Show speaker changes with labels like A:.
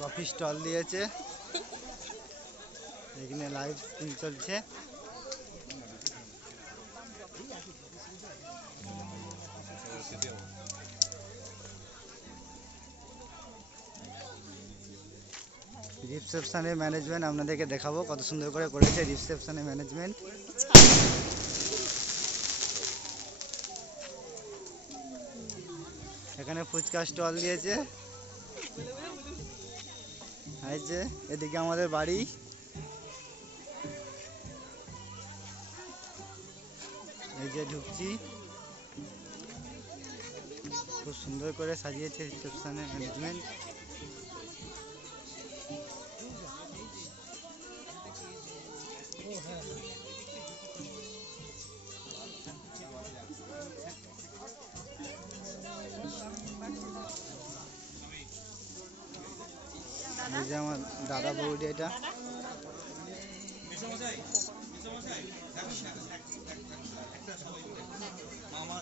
A: Coffee stall দিয়েছে। এখানে live stream চলছে। রিসেপশনের ম্যানেজমেন্ট আপনাদেরকে দেখাবো কত সুন্দর করে করেছে রিসেপশনের ম্যানেজমেন্ট এখানে ফুচকা স্টল দিয়েছে। এই যে এদিকে আমাদের বাড়ি। এই যে ঢুকছি। খুব সুন্দর করে সাজিয়েছে রিসেপশনের ম্যানেজমেন্ট এই যে আমার দাদা বৌদি এটা মামা